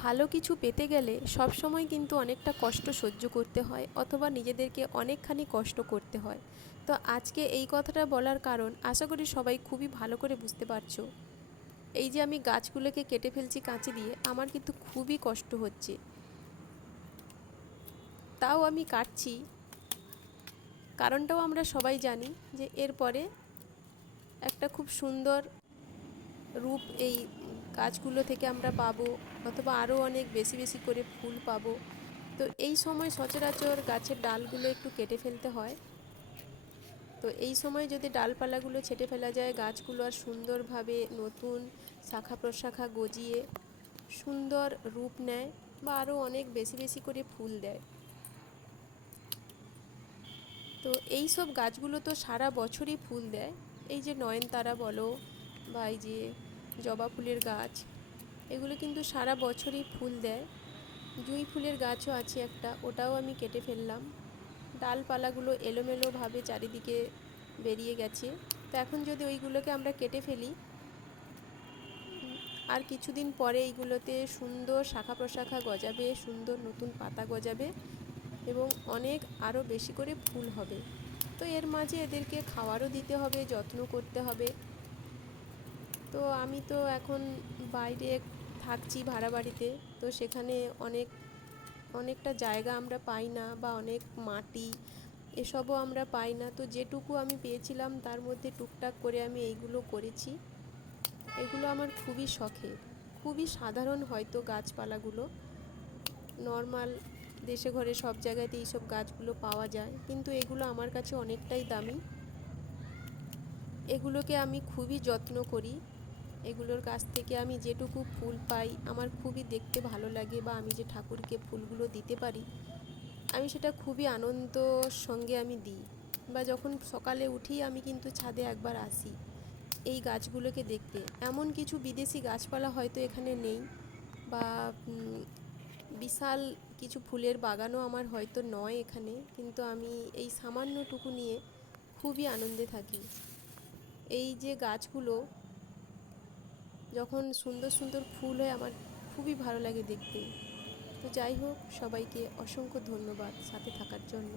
ভালো কিছু পেতে গেলে সবসময় কিন্তু অনেকটা কষ্ট সহ্য করতে হয় অথবা নিজেদেরকে অনেকখানি কষ্ট করতে হয়। তো আজকে এই কথাটা বলার কারণ আশা করি সবাই খুবই ভালো করে বুঝতে পারছো। এই যে আমি গাছগুলোকে কেটে ফেলছি কাঁচি দিয়ে, আমার কিন্তু খুবই কষ্ট হচ্ছে, তাও আমি কাটছি। কারণটাও আমরা সবাই জানি যে এরপরে একটা খুব সুন্দর রূপ এই গাছগুলো থেকে আমরা পাবো, অথবা আরও অনেক বেশি বেশি করে ফুল পাবো। তো এই সময় সচরাচর গাছের ডালগুলো একটু কেটে ফেলতে হয়। তো এই সময় যদি ডালপালাগুলো ছেঁটে ফেলা যায়, গাছগুলো আর সুন্দরভাবে নতুন শাখা প্রশাখা গজিয়ে সুন্দর রূপ নেয় বা আরও অনেক বেশি বেশি করে ফুল দেয়। তো এই সব গাছগুলো তো সারা বছরই ফুল দেয়। এই যে নয়নতারা বলো বা এই যে জবা ফুলের গাছ, এগুলো কিন্তু সারা বছরই ফুল দেয়। জুঁই ফুলের গাছও আছে একটা, ওটাও আমি কেটে ফেললাম। ডালপালাগুলো এলোমেলোভাবে চারিদিকে বেরিয়ে গেছে। তো এখন যদি ওইগুলোকে আমরা কেটে ফেলি, আর কিছুদিন পরে এইগুলোতে সুন্দর শাখা প্রশাখা গজাবে, সুন্দর নতুন পাতা গজাবে এবং অনেক আরও বেশি করে ফুল হবে। তো এর মাঝে এদেরকে খাবারও দিতে হবে, যত্ন করতে হবে। তো আমি তো এখন বাইরে থাকছি ভাড়া বাড়িতে, তো সেখানে অনেকটা জায়গা আমরা পাই না বা অনেক মাটি এসবও আমরা পাই না। তো যেটুকু আমি পেয়েছিলাম তার মধ্যে টুকটাক করে আমি এইগুলো করেছি। এগুলো আমার খুবই শখের, খুবই সাধারণ হয়তো গাছপালাগুলো, নর্মাল দেশে ঘরে সব জায়গাতে এইসব গাছগুলো পাওয়া যায়, কিন্তু এগুলো আমার কাছে অনেকটাই দামি। এগুলোকে আমি খুবই যত্ন করি। এগুলোর কাছ থেকে আমি যেটুকু ফুল পাই আমার খুবই দেখতে ভালো লাগে, বা আমি যে ঠাকুরকে ফুলগুলো দিতে পারি আমি সেটা খুবই আনন্দর সঙ্গে আমি দিই। বা যখন সকালে উঠি আমি কিন্তু ছাদে একবার আসি এই গাছগুলোকে দেখতে। এমন কিছু বিদেশি গাছপালা হয়তো এখানে নেই, বা বিশাল কিছু ফুলের বাগানও আমার হয়তো নয় এখানে, কিন্তু আমি এই সামান্যটুকু নিয়ে খুবই আনন্দে থাকি। এই যে গাছগুলো যখন সুন্দর সুন্দর ফুল হয় আমার খুবই ভালো লাগে দেখতে। তো যাই হোক, সবাইকে অসংখ্য ধন্যবাদ সাথে থাকার জন্য।